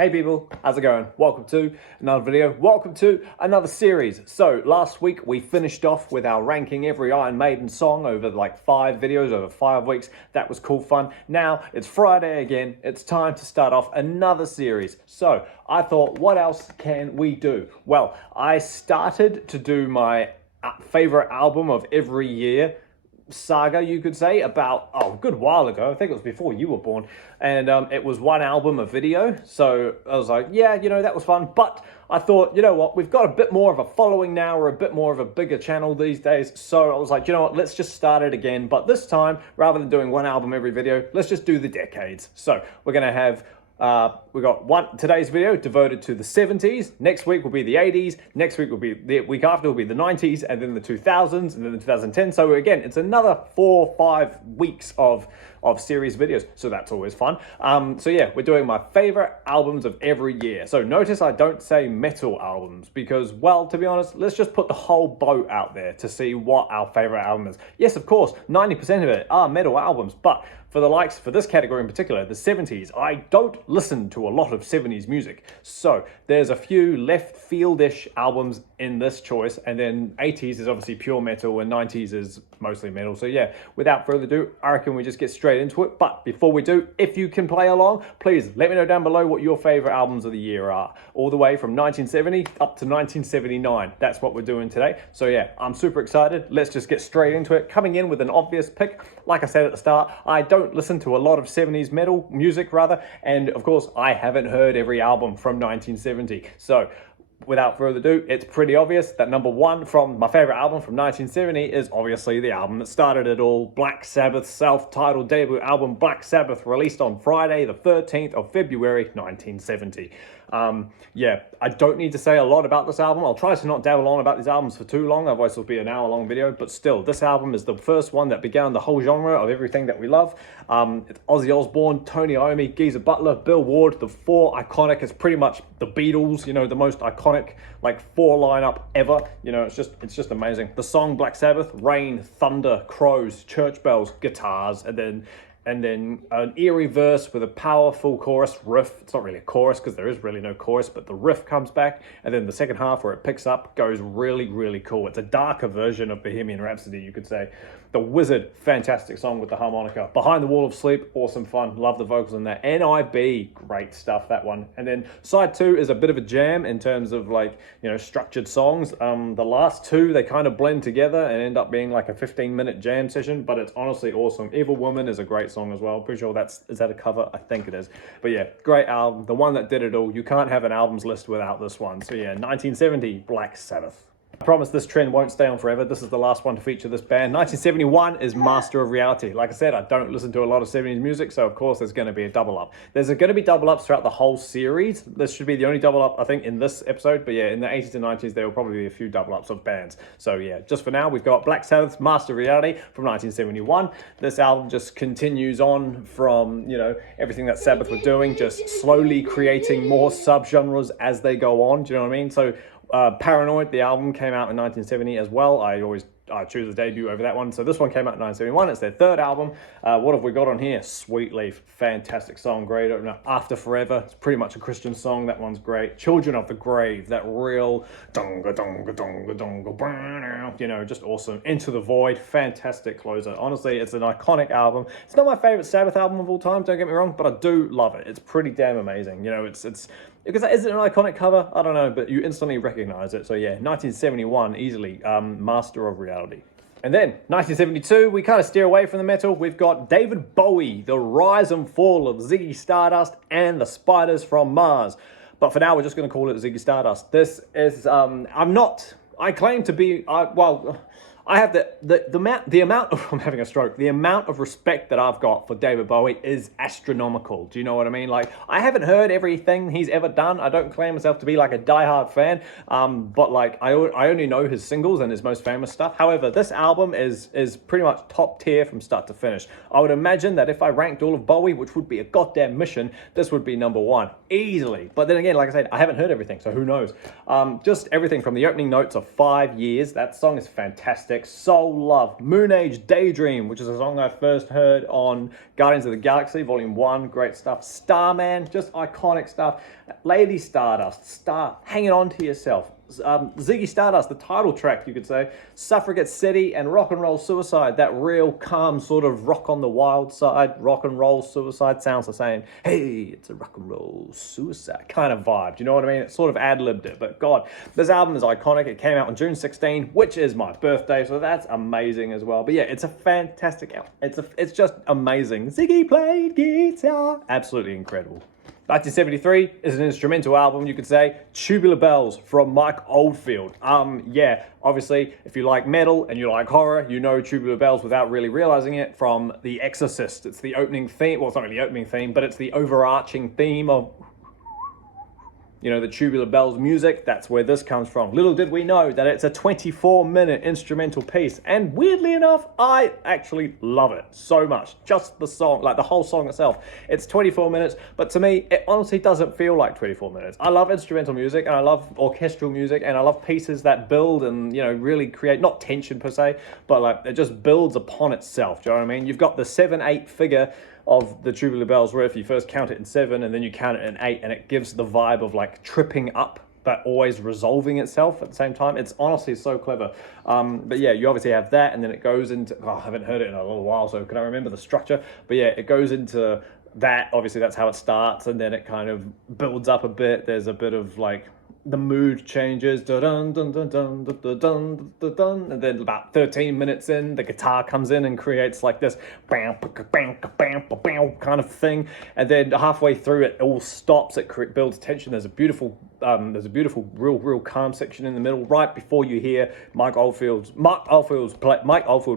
Hey people, how's it going? Welcome to another video. Welcome to another series. So last week we finished off with our ranking every Iron Maiden song over like 5 videos over 5 weeks. That was cool fun. Now it's Friday again. It's time to start off another series. So I thought, what else can we do? Well, I started to do my favorite album of every year saga, you could say, about a good while ago. I think it was before you were born, and it was one album a video. So I was like, yeah, that was fun. But I thought, you know what, we've got a bit more of a following now, or a bit more of a bigger channel these days. So I was like, you know what, let's just start it again. But this time, rather than doing one album every video, let's just do the decades. So we're gonna have we got today's video devoted to the 70s. Next week will be the 80s. Next week will be the week after will be the 90s, and then the 2000s, and then the 2010s. So again, it's another 4 or 5 weeks of series videos. So that's always fun. So yeah, we're doing my favorite albums of every year. So notice I don't say metal albums because, well, to be honest, let's just put the whole boat out there to see what our favorite album is. Yes, of course, 90% of it are metal albums, but for this category in particular, the 70s, I don't listen to a lot of 70s music. So there's a few left field-ish albums in this choice, and then 80s is obviously pure metal and 90s is mostly metal. So yeah, without further ado, I reckon we just get straight into it. But before we do, if you can play along, please let me know down below what your favorite albums of the year are. All the way from 1970 up to 1979. That's what we're doing today. So yeah, I'm super excited. Let's just get straight into it. Coming in with an obvious pick, like I said at the start, I don't listen to a lot of 70s metal music rather, and of course I haven't heard every album from 1970. So without further ado, it's pretty obvious that number one from my favorite album from 1970 is obviously the album that started it all, Black Sabbath's self-titled debut album, Black Sabbath, released on Friday the 13th of February 1970. Yeah, I don't need to say a lot about this album. I'll try to not dabble on about these albums for too long, otherwise it'll be an hour-long video, but still, this album is the first one that began the whole genre of everything that we love. It's Ozzy Osbourne, Tony Iommi, Geezer Butler, Bill Ward, the 4 iconic, it's pretty much the Beatles, the most iconic, like 4 lineup ever. It's just amazing. The song Black Sabbath, rain, thunder, crows, church bells, guitars, and then an eerie verse with a powerful chorus riff. It's not really a chorus because there is really no chorus, but the riff comes back, and then the second half where it picks up goes really, really cool. It's a darker version of Bohemian Rhapsody, you could say. The Wizard, fantastic song with the harmonica. Behind the Wall of Sleep, awesome fun. Love the vocals in that. NIB, great stuff, that one. And then side 2 is a bit of a jam in terms of structured songs. The last 2, they kind of blend together and end up being like a 15-minute jam session, but it's honestly awesome. Evil Woman is a great song as well. Pretty sure is that a cover? I think it is. But yeah, great album. The one that did it all. You can't have an albums list without this one. So yeah, 1970, Black Sabbath. I promise this trend won't stay on forever. This is the last one to feature this band. 1971 is Master of Reality. Like I said, I don't listen to a lot of 70s music, so of course there's going to be a double up. There's going to be double ups throughout the whole series. This should be the only double up, I think, in this episode. But yeah, in the 80s and 90s, there will probably be a few double ups of bands. So yeah, just for now, we've got Black Sabbath's Master of Reality from 1971. This album just continues on from, everything that Sabbath were doing, just slowly creating more subgenres as they go on. Do you know what I mean? So Paranoid, the album, came out in 1970 as well. I choose the debut over that one. So this one came out in 1971. It's their 3rd album. What have we got on here? Sweet Leaf, fantastic song, great opener. After Forever, it's pretty much a Christian song. That one's great. Children of the Grave, that real donga donga donga donga, just awesome. Into the Void, fantastic closer. Honestly, it's an iconic album. It's not my favorite Sabbath album of all time, don't get me wrong, but I do love it. It's pretty damn amazing. It's because is it an iconic cover? I don't know, but you instantly recognize it. So yeah, 1971, easily Master of Reality. And then 1972, we kind of steer away from the metal. We've got David Bowie, The Rise and Fall of Ziggy Stardust and the Spiders from Mars. But for now, we're just going to call it Ziggy Stardust. This is, I claim to be, I have the amount of, I'm having a stroke, the amount of respect that I've got for David Bowie is astronomical. Do you know what I mean? Like, I haven't heard everything he's ever done. I don't claim myself to be like a diehard fan, but like, I only know his singles and his most famous stuff. However, this album is pretty much top tier from start to finish. I would imagine that if I ranked all of Bowie, which would be a goddamn mission, this would be number 1, easily. But then again, like I said, I haven't heard everything, so who knows? Just everything from the opening notes of 5 Years. That song is fantastic. 6, Soul Love, Moon Age Daydream, which is a song I first heard on Guardians of the Galaxy Volume 1, great stuff. Starman, just iconic stuff. Lady Stardust, Hanging On To Yourself. Ziggy Stardust, the title track, you could say. Suffragette City and Rock and Roll Suicide, that real calm sort of rock on the wild side, rock and roll suicide sounds the same. Hey, it's a rock and roll suicide kind of vibe. Do you know what I mean? It sort of ad-libbed it, but God, this album is iconic. It came out on June 16, which is my birthday, so that's amazing as well. But yeah, it's a fantastic album. It's just amazing. Ziggy played guitar. Absolutely incredible. 1973 is an instrumental album, you could say. Tubular Bells from Mike Oldfield. Yeah, obviously, if you like metal and you like horror, you know Tubular Bells without really realizing it from The Exorcist. It's the opening theme. Well, it's not really the opening theme, but it's the overarching theme of, you know, the Tubular Bells music. That's where this comes from. Little did we know that it's a 24-minute instrumental piece. And weirdly enough, I actually love it so much. Just the song, like the whole song itself. It's 24 minutes, but to me, it honestly doesn't feel like 24 minutes. I love instrumental music, and I love orchestral music, and I love pieces that build and, you know, really create, not tension per se, but like it just builds upon itself. Do you know what I mean? You've got the 7/8 figure of the Tubular Bells riff. You first count it in 7 and then you count it in 8, and it gives the vibe of like tripping up but always resolving itself at the same time. It's honestly so clever. But yeah, you obviously have that, and then it goes into, I haven't heard it in a little while, so can I remember the structure? But yeah, it goes into that. Obviously that's how it starts, and then it kind of builds up a bit. There's a bit of like, the mood changes, dun, dun, dun, dun, dun, dun, dun, dun, dun, and then about 13 minutes in, the guitar comes in and creates like this bam, bam, bam, bam kind of thing, and then halfway through it all stops. It builds tension. There's a beautiful, real calm section in the middle, right before you hear Mike Oldfield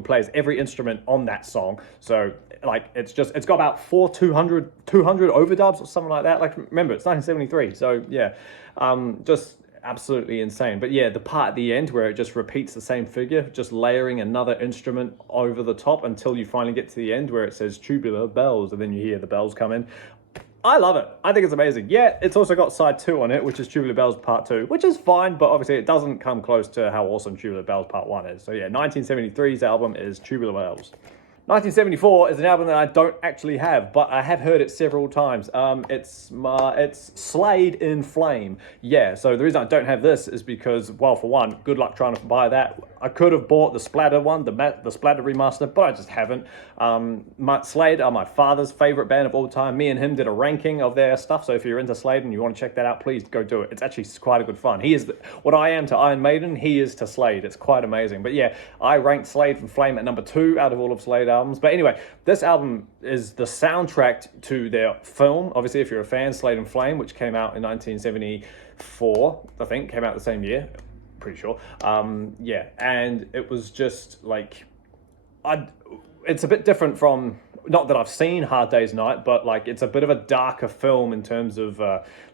plays every instrument on that song. So like it's got about 200 overdubs or something like that. Like, remember, it's 1973, so yeah, just absolutely insane. But yeah, the part at the end where it just repeats the same figure, just layering another instrument over the top until you finally get to the end where it says Tubular Bells, and then you hear the bells come in. I love it. I think it's amazing. Yeah, it's also got side 2 on it, which is Tubular Bells Part 2, which is fine, but obviously it doesn't come close to how awesome Tubular Bells Part 1 is. So yeah, 1973's album is Tubular Bells. 1974 is an album that I don't actually have, but I have heard it several times. It's Slade in Flame. Yeah, so the reason I don't have this is because, well, for one, good luck trying to buy that. I could have bought the Splatter one, the Splatter remaster, but I just haven't. Slade are my father's favorite band of all time. Me and him did a ranking of their stuff, so if you're into Slade and you want to check that out, please go do it. It's actually quite a good fun. He is what I am to Iron Maiden, he is to Slade. It's quite amazing. But yeah, I ranked Slade in Flame at number 2 out of all of Slade albums. But anyway, this album is the soundtrack to their film. Obviously, if you're a fan, Slade and Flame, which came out in 1974, I think, came out the same year. Pretty sure. Yeah, and it was just like, it's a bit different from, not that I've seen Hard Day's Night, but like it's a bit of a darker film in terms of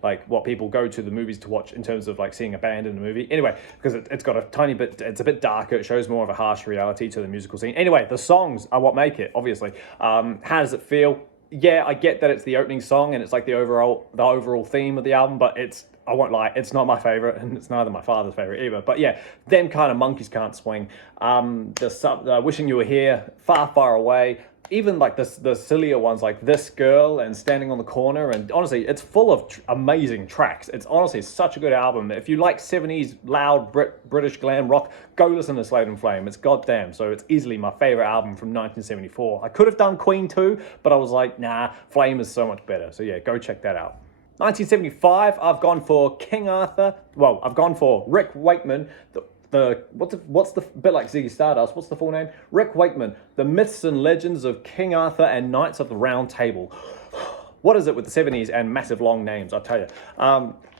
like what people go to the movies to watch in terms of like seeing a band in a movie. Anyway, because it's got a tiny bit, it's a bit darker. It shows more of a harsh reality to the musical scene. Anyway, the songs are what make it, obviously. How does it feel? Yeah, I get that it's the opening song and it's like the overall theme of the album, but I won't lie, it's not my favorite, and it's neither my father's favorite either. But yeah, them kind of Monkeys Can't Swing. The Wishing You Were Here, Far, Far Away. Even like the sillier ones like This Girl and Standing on the Corner. And honestly, it's full of amazing tracks. It's honestly such a good album. If you like 70s loud British glam rock, go listen to Slade and Flame. It's goddamn. So it's easily my favorite album from 1974. I could have done Queen too, but I was like, nah, Flame is so much better. So yeah, go check that out. 1975, I've gone for King Arthur. Well, I've gone for Rick Wakeman. What's the bit like Ziggy Stardust? What's the full name? Rick Wakeman, The Myths and Legends of King Arthur and Knights of the Round Table. What is it with the 70s and massive long names? I'll tell you.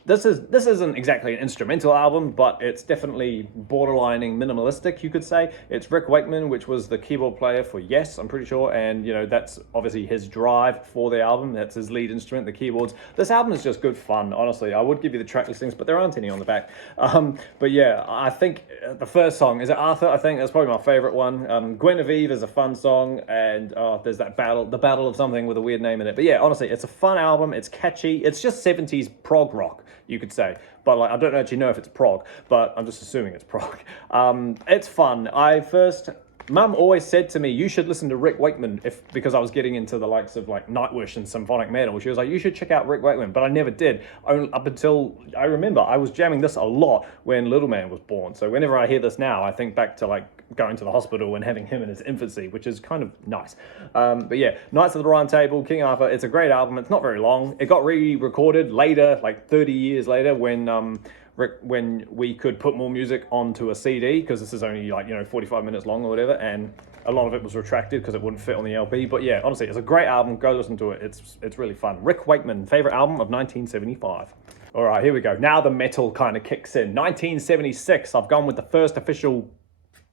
This isn't exactly an instrumental album, but it's definitely borderlining minimalistic, you could say. It's Rick Wakeman, which was the keyboard player for Yes, I'm pretty sure, and you know that's obviously his drive for the album. That's his lead instrument, the keyboards. This album is just good fun, honestly. I would give you the track listings, but there aren't any on the back. But yeah, I think the first song, is it Arthur? I think that's probably my favorite one. Guinevere is a fun song, and there's that the battle of something with a weird name in it. But yeah, honestly, it's a fun album. It's catchy. It's just 70s prog rock. you could say. But like, I don't actually know if it's prog, but I'm just assuming it's prog. It's fun. Mum always said to me, you should listen to Rick Wakeman, because I was getting into the likes of like Nightwish and symphonic metal. She was like, you should check out Rick Wakeman, but I never did. Up until I remember, I was jamming this a lot when Little Man was born. So whenever I hear this now, I think back to like going to the hospital and having him in his infancy, which is kind of nice. But yeah, Knights of the Round Table, King Arthur. It's a great album. It's not very long. It got re-recorded later, like 30 years later, when we could put more music onto a CD, because this is only like, 45 minutes long or whatever, and a lot of it was retracted because it wouldn't fit on the LP. But yeah, honestly, it's a great album. Go listen to it. It's really fun. Rick Wakeman, favorite album of 1975. All right, here we go. Now the metal kind of kicks in. 1976, I've gone with the first official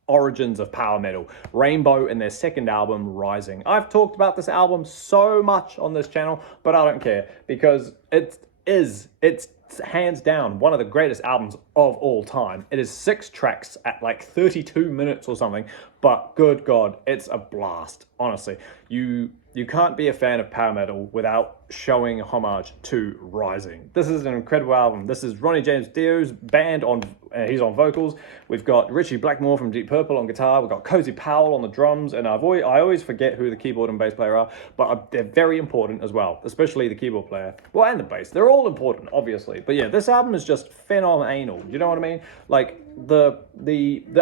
origins of power metal, Rainbow, and their second album, Rising. I've talked about this album so much on this channel, but I don't care, because it's hands down one of the greatest albums of all time. It is 6 tracks at like 32 minutes or something, but good God, it's a blast. Honestly, you can't be a fan of power metal without showing homage to Rising. This is an incredible album. This is Ronnie James Dio's band he's on vocals. We've got Richie Blackmore from Deep Purple on guitar. We've got Cozy Powell on the drums, and I always forget who the keyboard and bass player are, but they're very important as well, especially the keyboard player. Well, and the bass. They're all important, obviously. But yeah, this album is just phenomenal. You know what I mean? Like the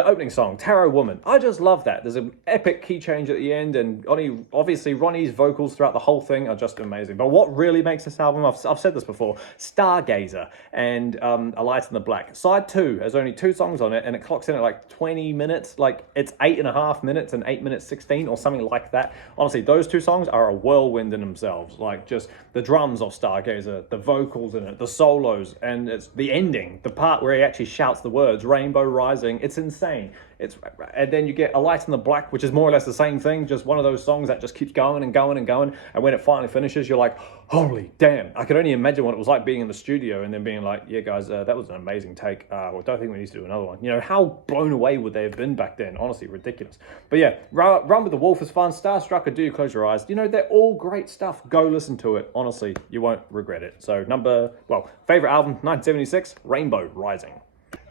opening song, Tarot Woman. I just love that. There's an epic key change at the end, and obviously Ronnie's vocals throughout the whole thing are just amazing. But what really makes this album, I've said this before, Stargazer and A Light in the Black. Side 2 has only 2 songs on it, and it clocks in at like 20 minutes. Like, it's 8.5 minutes and 8 minutes 16 or something like that. Honestly, those 2 songs are a whirlwind in themselves. Like, just the drums of Stargazer, the vocals in it, the solos, and it's the ending, the part where he actually shouts the words, Rainbow Rising. It's insane. And then you get A Light in the Black, which is more or less the same thing, just one of those songs that just keeps going and going and going, and when it finally finishes, you're like, holy damn. I could only imagine what it was like being in the studio and then being like, yeah guys, that was an amazing take. Well, don't think we need to do another one. How blown away would they have been back then? Honestly, ridiculous. But yeah, Run with the Wolf is fun. Starstruck or Do You Close Your Eyes? They're all great stuff. Go listen to it. Honestly, you won't regret it. So favorite album, 1976, Rainbow Rising.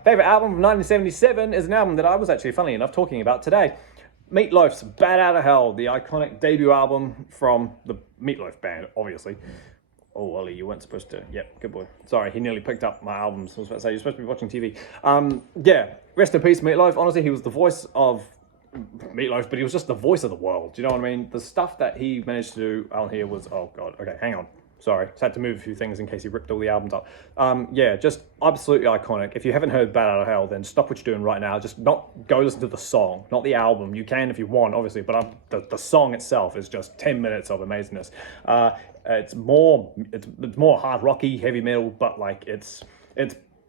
Favorite album from 1977 is an album that I was actually, funnily enough, talking about today. Meatloaf's Bat Out of Hell, the iconic debut album from the Meatloaf band, obviously. Oh, Ollie, you weren't supposed to. Yep, good boy. Sorry, he nearly picked up my albums. I was about to say, you're supposed to be watching TV. Yeah, rest in peace, Meatloaf. Honestly, he was the voice of Meatloaf, but he was just the voice of the world. Do you know what I mean? The stuff that he managed to do on here was, oh God, okay, hang on. Sorry, just had to move a few things in case he ripped all the albums up. Yeah, just absolutely iconic. If you haven't heard Bat Out of Hell, then stop what you're doing right now. Just not go listen to the song, not the album. You can if you want, obviously, but the song itself is just 10 minutes of amazingness. It's more hard rocky, heavy metal, but like it's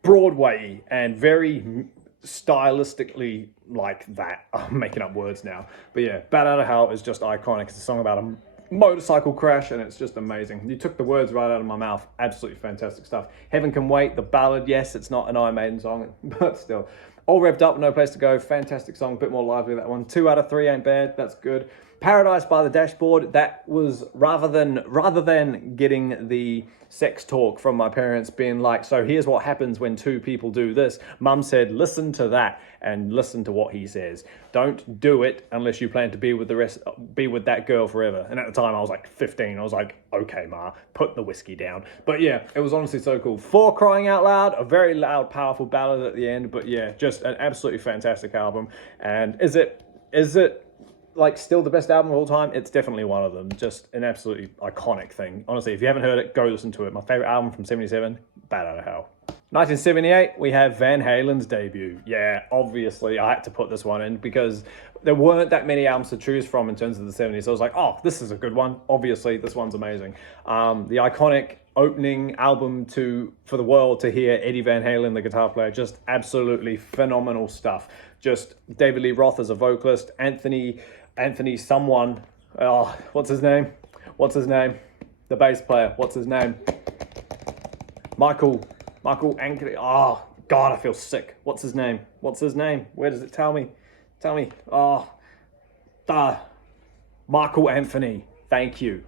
Broadway and very stylistically like that. I'm making up words now, but yeah, Bat Out of Hell is just iconic. It's a song about a motorcycle crash, and it's just amazing. You took the words right out of my mouth. Absolutely fantastic stuff. Heaven Can Wait, the ballad. Yes, it's not an Iron Maiden song, but still. All Revved Up, No Place to Go. Fantastic song. A bit more lively, that one. 2 out of 3 ain't bad. That's good. Paradise by the Dashboard. That was rather than getting the sex talk from my parents being like, so here's what happens when 2 people do this. Mum said, listen to that and listen to what he says. Don't do it unless you plan to be with that girl forever. And at the time I was like 15. I was like, okay, Ma, put the whiskey down. But yeah, it was honestly so cool. For Crying Out Loud, a very loud, powerful ballad at the end. But yeah, just an absolutely fantastic album. And is it like still the best album of all time? It's definitely one of them. Just an absolutely iconic thing. Honestly, if you haven't heard it, go listen to it. My favorite album from 77, Bat Out of Hell. 1978, we have Van Halen's debut. Yeah, obviously I had to put this one in because there weren't that many albums to choose from in terms of the 70s. So I was like, oh, this is a good one. Obviously, this one's amazing. The iconic opening album for the world to hear Eddie Van Halen, the guitar player, just absolutely phenomenal stuff. Just David Lee Roth as a vocalist, Anthony someone, what's his name? The bass player, what's his name? Michael Anthony. Oh God, I feel sick. What's his name? Where does it tell me? Michael Anthony. Thank you.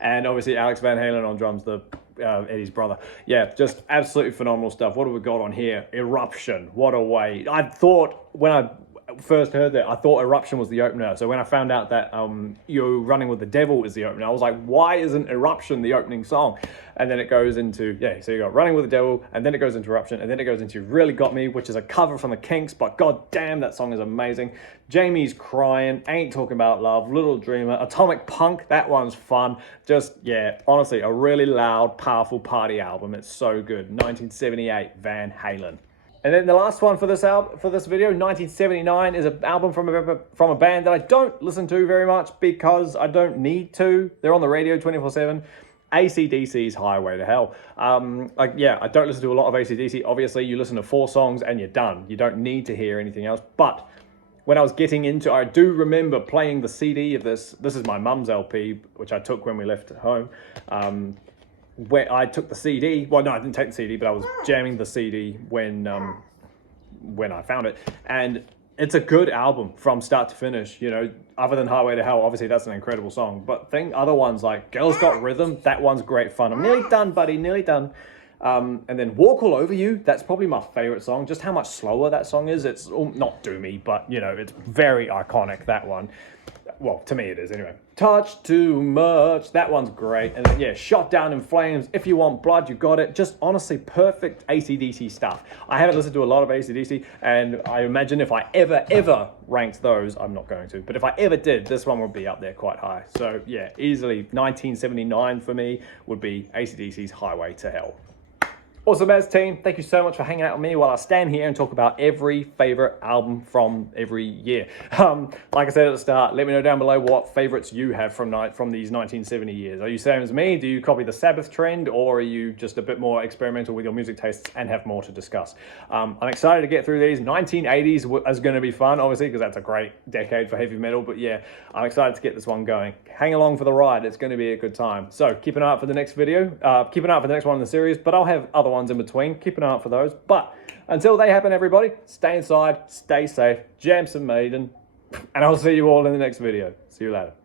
And obviously Alex Van Halen on drums, the Eddie's brother. Yeah, just absolutely phenomenal stuff. What have we got on here? Eruption. What a way. I thought when I first heard that, I thought Eruption was the opener. So when I found out that You're Running with the Devil is the opener, I was like, why isn't Eruption the opening song? And then it goes into, yeah, so you got Running with the Devil, and then it goes into Eruption, and then it goes into Really Got Me, which is a cover from the Kinks, but god damn, that song is amazing. Jamie's Crying, Ain't Talking About Love, Little Dreamer, Atomic Punk, that one's fun. Just, yeah, honestly, a really loud, powerful party album. It's so good. 1978, Van Halen. And then the last one for this video, 1979, is an album from a band that I don't listen to very much because I don't need to. They're on the radio 24/7. ACDC's Highway to Hell. Yeah, I don't listen to a lot of ACDC. Obviously, you listen to 4 songs and you're done. You don't need to hear anything else. But when I was getting into, I do remember playing the CD of this. This is my mum's LP, which I took when we left home. Where I took the CD, well, no, I didn't take the CD, but I was jamming the CD when I found it, and it's a good album from start to finish. You know, other than Highway to Hell, obviously that's an incredible song, but other ones like Girls Got Rhythm, that one's great fun. I'm nearly done, buddy, nearly done. And then Walk All Over You, that's probably my favorite song. Just how much slower that song is. It's not doomy, but you know, it's very iconic, that one. Well, to me it is anyway. Touch Too Much, that one's great. And then, yeah, Shot Down in Flames, If You Want Blood, You Got It. Just honestly perfect ACDC stuff. I haven't listened to a lot of ACDC, and I imagine if I ever ranked those, I'm not going to, but if I ever did, this one would be up there quite high. So yeah, easily 1979 for me would be ACDC's Highway to Hell. Awesome as team, thank you so much for hanging out with me while I stand here and talk about every favorite album from every year. Like I said at the start, let me know down below what favorites you have from these 1970 years. Are you same as me? Do you copy the Sabbath trend, or are you just a bit more experimental with your music tastes and have more to discuss? I'm excited to get through these. 1980s is going to be fun, obviously, because that's a great decade for heavy metal, but yeah, I'm excited to get this one going. Hang along for the ride, it's going to be a good time. So keep an eye out for the next video, keep an eye out for the next one in the series, but I'll have other ones in between. Keep an eye out for those. But until they happen, everybody, stay inside, stay safe, jam some Maiden, and I'll see you all in the next video. See you later.